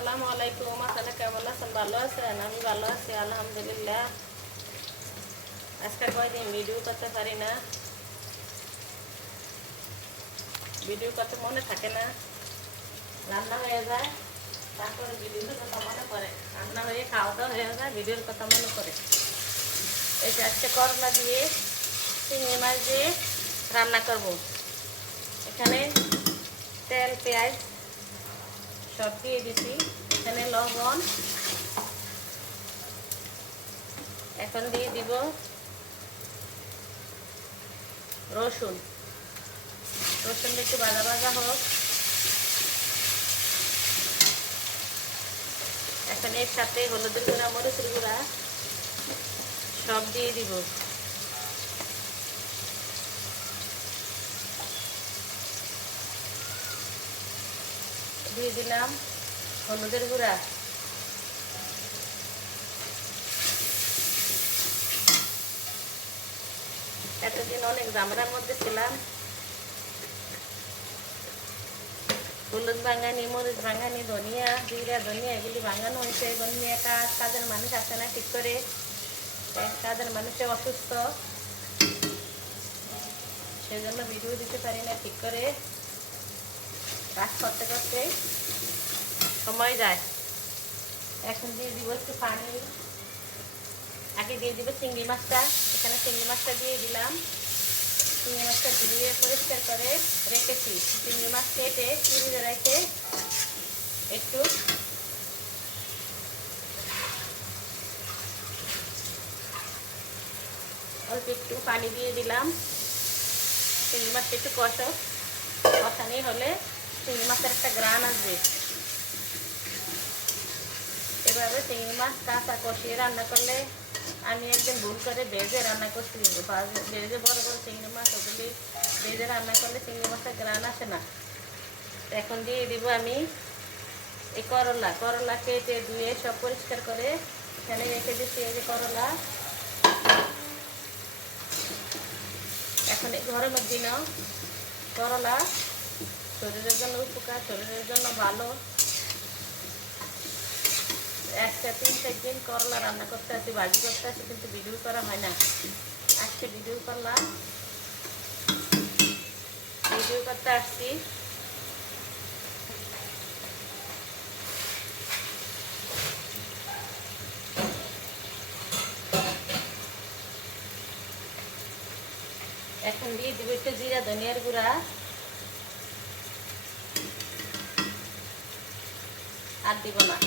আসসালামু আলাইকুম। আপনারা কেমন আছেন? ভালো আছেন? আমি ভালো আছি আলহামদুলিল্লাহ। আজকে কয়দিন ভিডিও করতে পারি না, ভিডিও করতে মনে থাকে না, রান্না হয়ে যায়, তারপরে ভিডিওর কথা মনে পড়ে, রান্না হয়ে খাওয়া দাওয়া হয়ে যায়, ভিডিওর কথা মনে পড়ে। এই যে আজকে করলা দিয়ে চিংড়ি মাছ দিয়ে রান্না করব। এখানে তেল পেঁয়াজ সব দিয়ে দিছি, এখানে লবণ, এখন দিয়ে দিব রসুন। রসুন একটু ভাজা ভাজা হোক। এখন এর সাথে হলুদের গুঁড়া, মরিচের গুঁড়া সব দিয়ে দিব। দিয়ে দিলাম হলুদের গুঁড়া। এতদিন অনেক ঝামেলার মধ্যে ছিলাম, হলুদ ভাঙানি, মরিচ ভাঙানি, ধনিয়া, জিরা, ধনিয়া এগুলি ভাঙানো হয়েছে। এখন নিয়ে কাজের মানুষ আসে না ঠিক করে, কাজের মানুষে অসুস্থ, সেজন্য ভিডিও দিতে পারি না ঠিক করে। কাজ করতে করতে সময় যায়। এখন দিয়ে দিব একটু পানি। আগে দিয়ে দিব চিংড়ি মাছটা। এখানে চিংড়ি মাছটা দিয়ে দিলাম। চিংড়ি মাছটা ধুয়ে পরিষ্কার করে রেখেছি। চিংড়ি মাছ কেটে ফ্রিজে রেখে একটু অল্প একটু পানি দিয়ে দিলাম। চিংড়ি মাছটা একটু কষানি হলে চিংড়ি মাছের একটা গ্রান আসবে। এভাবে চিংড়ি মাছ কাঁচা কষিয়ে রান্না করলে, আমি একদিন ভুল করে ভেজে রান্না করছি, ভেজে বড় বড় চিংড়ি মাছ, ওগুলি ভেজে রান্না করলে চিংড়ি মাছের গ্রান আসে না। এখন দিয়ে দিব আমি এই করলা কেটে ধুয়ে সব পরিষ্কার করে এখানে রেখে দিচ্ছি। এই যে করলা, এখন এই গরমের দিনও করলা শরীরের জন্য উপকার, শরীরের জন্য ভালো। একটা 3-4 দিন করলা রান্না করতে আসি, ভাজি করতে আসি, কিন্তু ভিডিও করা হয় না। আজকে ভিডিও করলাম, ভিডিও করতে আসছি। এখন দিয়ে দিব একটু জিরা, ধনিয়ার গুঁড়া, আর দিব না।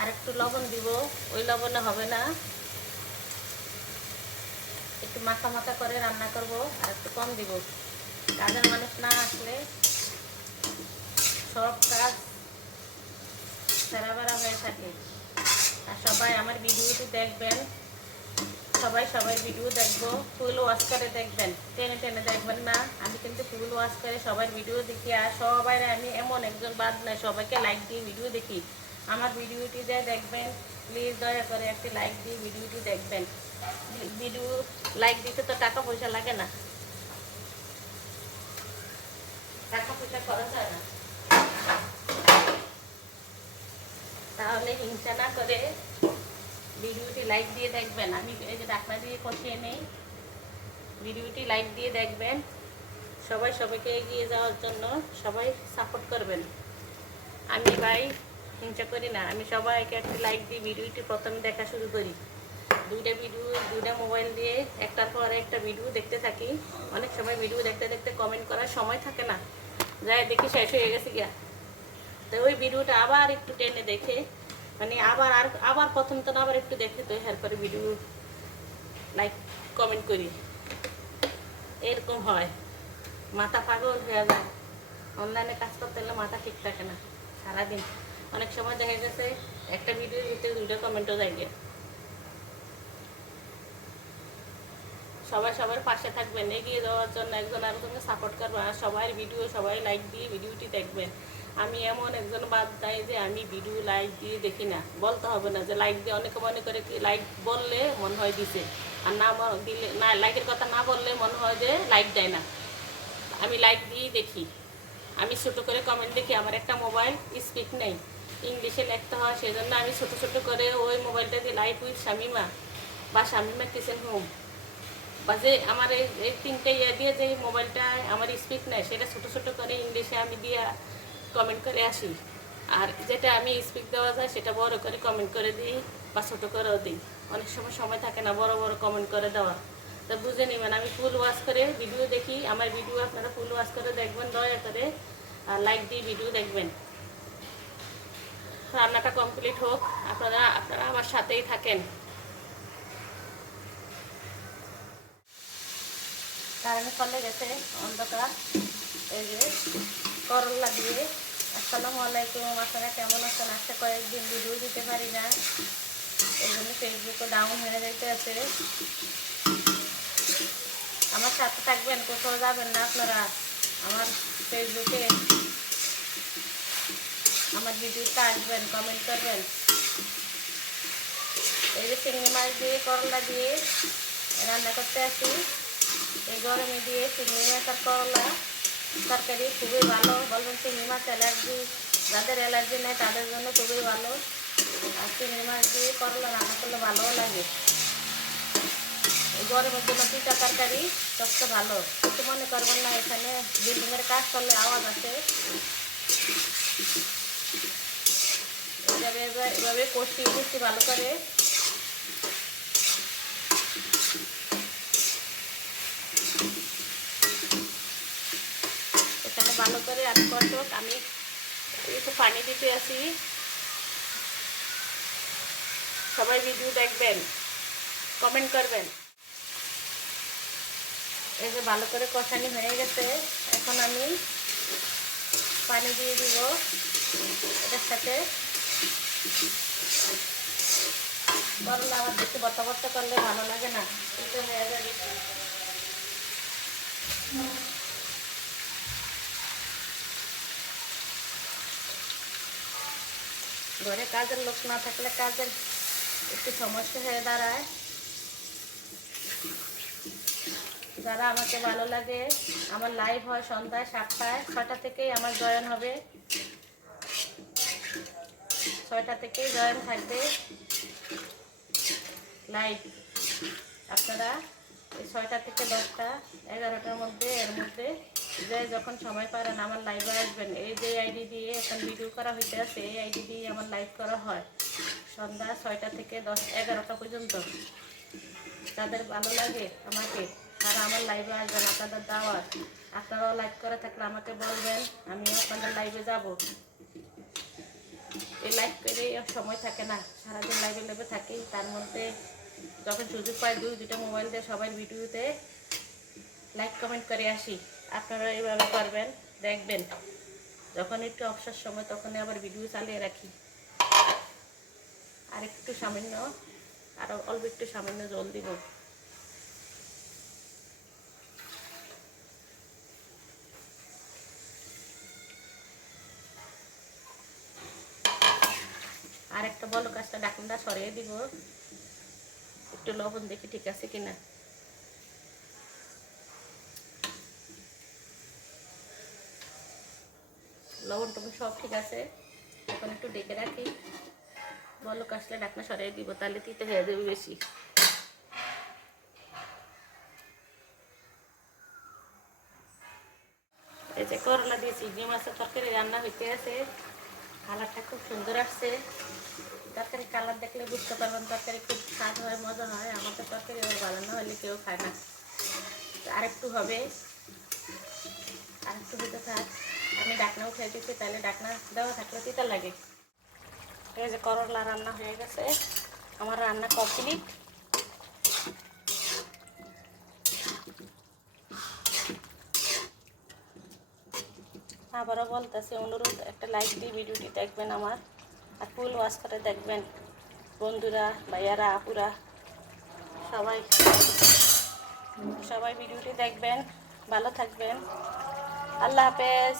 আর একটু লবণ দিব, ওই লবণে হবে না, একটু মাখা মাখা করে রান্না করব, আর একটু কম দিব। কাজের মানুষ না আসলে সব কাজ সেরা হয়ে থাকে। আর সবাই আমার ভিডিওটি দেখবেন, সবাই ভিডিও দেখবো, ফুল ওয়াশ করে দেখবেন, টেনে টেনে দেখবেন না। আমি কিন্তু ফুল ওয়াশ করে সবার ভিডিও দেখি, আর সবাই আমি এমন একজন বাদ নাই, সবাইকে লাইক দিয়ে ভিডিও দেখি। আমার ভিডিওটি যে দেখবেন, প্লিজ দয়া করে একটি লাইক দিয়ে ভিডিওটি দেখবেন। ভিডিও লাইক দিতে তো টাকা পয়সা লাগে না, টাকা পয়সা খরচ হয় না। তাহলে হিংসা না করে ভিডিওটি লাইক দিয়ে দেখবেন। আমি এই যে ঢাকনা দিয়ে কষিয়ে নেই, ভিডিওটি লাইক দিয়ে দেখবেন। সবাইকে এগিয়ে যাওয়ার জন্য সবাই সাপোর্ট করবেন। আমি ভাই হিংসা করি না, আমি সবাইকে একটি লাইক দিয়ে ভিডিওটি প্রথমে দেখা শুরু করি। দুইটা মোবাইল দিয়ে একটার পর একটা ভিডিও দেখতে থাকি। অনেক সময় ভিডিও দেখতে দেখতে কমেন্ট করার সময় থাকে না, যাই দেখি শেষ হয়ে গেছে গিয়া। তো ওই ভিডিওটা আবার একটু টেনে দেখে, মানে আবার প্রথম তো আবার একটু দেখে, তো এরপরে ভিডিও লাইক কমেন্ট করি। এরকম হয়, মাথা পাগল হয়ে যায়। অনলাইনে কাজ করতে হলে মাথা ঠিক থাকে না সারাদিন। অনেক সময় দেখা গেছে একটা ভিডিওর ভিতরে 2টা কমেন্টও যায় গিয়ে। সবার পাশে থাকবেন, এগিয়ে যাওয়ার জন্য একজন আরেকজনকে সাপোর্ট করবেন। আর সবাই লাইক দিয়ে ভিডিওটি দেখবেন। আমি এমন একজন বাদ নাই যে আমি ভিডিও লাইক দিয়ে দেখি না। বলতে হবে না যে লাইক দিয়ে, অনেকে মনে করে কি লাইক বললে মনে হয় দিছে, আর না দিলে না, লাইকের কথা না বললে মনে হয় যে লাইক দেয় না। আমি লাইক দিয়েই দেখি। আমি ছোটো করে কমেন্ট দেখি। আমার একটা মোবাইল স্পিক নেই, ইংলিশে লিখতে হয়, সেই জন্য আমি ছোটো ছোটো করে ওই মোবাইলটা দিয়ে লাইভ উইথ শামিমা বা শামিমা কিচেন হোম বা যে আমার এই তিনটে দিয়ে যে মোবাইলটা আমার স্পিক নেই, সেটা ছোটো ছোটো করে ইংলিশে আমি দিয়ে কমেন্ট করে আসি। আর যেটা আমি স্পিক দেওয়া যায় সেটা বড় করে কমেন্ট করে দিই বা ছোটো করেও দিই। অনেক সময় থাকে না বড় বড় কমেন্ট করে দেওয়া, তা বুঝে নেবেন। আমি ফুল ওয়াচ করে ভিডিও দেখি। আমার ভিডিও আপনারা ফুল ওয়াচ করে দেখবেন দয়া করে, আর লাইক দিয়ে ভিডিও দেখবেন। রান্নাটা কমপ্লিট হোক, আপনারা আমার সাথেই থাকেন। কারেন্ট চলে গেছে, অন্ধকার। এই যে করলা দিয়ে। আসসালামু আলাইকুম, আপনারা কেমন আছেন? আজকে কয়েকদিন ভিডিও দিতে পারি না, এই জন্য ফেসবুকে ডাউন হয়ে যেতে আছে। আমার সাথে থাকবেন, কোথাও যাবেন না আপনারা। আমার ফেসবুকে আমার ভিডিওতে আসবেন, কমেন্ট করবেন। এই যে চিংড়ি মাছ দিয়ে করলা দিয়ে রান্না করতে আসি। এই গরমে দিয়ে চিংড়ি মাছ আর করলা তরকারি খুবই ভালো। বলবেন চিংড়ি মাছ অ্যালার্জি, যাদের অ্যালার্জি নেই তাদের জন্য খুবই ভালো। আর চিংড়ি মাছ দিয়ে করলা রান্না করলে ভালোও লাগে। এই গরমের জন্য দুইটা তরকারি সবচেয়ে ভালো। কিছু মনে করবেন না, এখানে বিল্ডিংয়ের কাজ করলে আওয়াজ আছে। এভাবে কষিয়ে দিচ্ছি ভালো করে। এখানে ভালো করে আর কষক। আমি একটু পানি দিতে আসি। সবাই ভিডিও দেখবেন, কমেন্ট করবেন। এই যে ভালো করে কষানি হয়ে গেছে, এখন আমি পানি দিয়ে দিব এটার সাথে। করলা আবার বেশি বত্তা বত্তা করলে ভালো লাগে না, এটা হয়ে যাবে। ঘরে কাজের লোক না থাকলে কাজের একটু সমস্যা হয়ে দাঁড়ায়। যারা আমাকে ভালো লাগে, আমার লাইভ হয় সন্ধ্যায় 7টায়, 6টা থেকেই আমার জয়েন হবে। 6টা থেকেই জয়েন থাকবে লাইভ। আপনারা এই 6টা থেকে 10টা 11টার মধ্যে, এর মধ্যে যে যখন সময় পারেন আমার লাইভে আসবেন। এই যে আইডি দিয়ে এখন ভিডিও করা হইতে আছে, এই আইডি দিয়ে আমার লাইভ করা হয় সন্ধ্যা 6টা থেকে 11টা পর্যন্ত। যাদের ভালো লাগে আমাকে, তারা আমার লাইভে আসবেন। আপনাদের দাওয়াত। আপনারাও লাইভ করে থাকলে আমাকে বলবেন, আমিও আপনাদের লাইভে যাব। এই লাইভ করে সময় থাকে না, সারাদিন লাইভে থাকি। তার মধ্যে যখন সুযোগ পাই দুইটা মোবাইল দিয়ে সবাই ভিডিওতে লাইক কমেন্ট করে আসি। আপনারা এইভাবে করবেন, দেখবেন। যখন একটু অবসর সময় তখনই আবার ভিডিও চালিয়ে রাখি। আর একটু সামান্য, আরও অল্প একটু সামান্য জল দিব। আর একটা বলো কাজটা ঢাকনাটা সরিয়ে দিব, একটু লবণ দেখি ঠিক আছে কিনা। লবণ টবণ সব ঠিক আছে। এখন একটু ডেকে রাখি, বলো কাজটা ঢাকনা সরিয়ে দিব, তাহলে তিতে হয়ে যাবে বেশি। এই যে করলা দিয়ে চিংড়ি মাছের তরকারি রান্না হইতে আছে। কালারটা খুব সুন্দর আসছে। তরকারি কালার দেখলে বুঝতে পারবেন তরকারি খুব স্বাদ হয়, মজা হয়। আমাদের তরকারি ভালো না হলে কেউ খায় না। আরেকটু হবে, আরেকটু হতে থাক। আমি ডাকনা উঠে দিচ্ছি, তাহলে ডাকনা দেওয়া থাকলে তিতা লাগে। এই যে করলা রান্না হয়ে গেছে, আমার রান্না কমপ্লিট। আবারও বলতেছি, অনুরোধ, একটা লাইক দিয়ে ভিডিওটি দেখবেন আমার, আর ফুল ওয়াচ করে দেখবেন। বন্ধুরা, ভাইয়ারা, আপুরা, সবাই সবাই ভিডিওটি দেখবেন। ভালো থাকবেন। আল্লাহ হাফেজ।